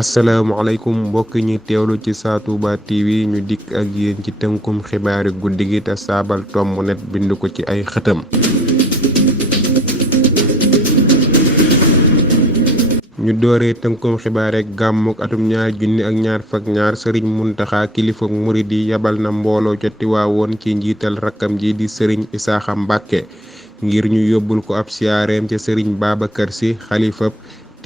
asalaamaaleykum mbokk ñi teewlu ci Sa Touba TV ñu dikk ak yéen ci tënkum xibaari guddi gi te saabal tomb net bind ko ci ay xëtam. ñu dooree tënkum xibaar rek gàmmuk atum 2022 sëriñ Muntaxa kilifa murid yi yabal na mbooloo ca Tiwaawoon ci njiital rakkam ji di sëriñ Isaaxa Mbàkke ngir ñu yóbbul ko ab siyaareem ca sëriñ Babacar Si xalifab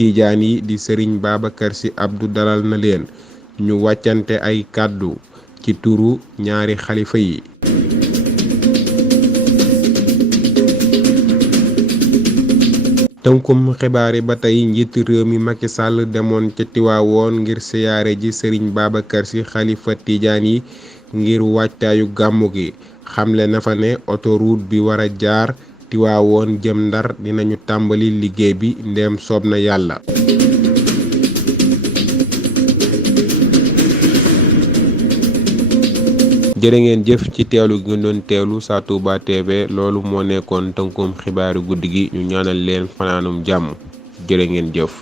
Tijaan yi di sëriñ Babacar Si Abdu dalal na leen ñu wàccante ay kàddu ci turu ñaari xalifa yi. tënkum xibaar yi ba tey njiitu réew mi Macky Sall demoon ca Tiwaawoon ngir siyaare ji sëriñ Babacar Si xalifa Tijaan yi ngir waajtaayu gàmmu gi xamle na fa ne autoroute bi war a jaar Tiwaawoon jëm Ndar dinañu tàmbali liggéey bi ndeem soob na yàlla. jërë ngeen jëf ci teewlu gi ngeen doon teewlu Sa Touba TV loolu moo nekkoon tënkum xibaaru guddi gi ñu ñaanal leen fanaanum jàmm jërë ngeen jëf.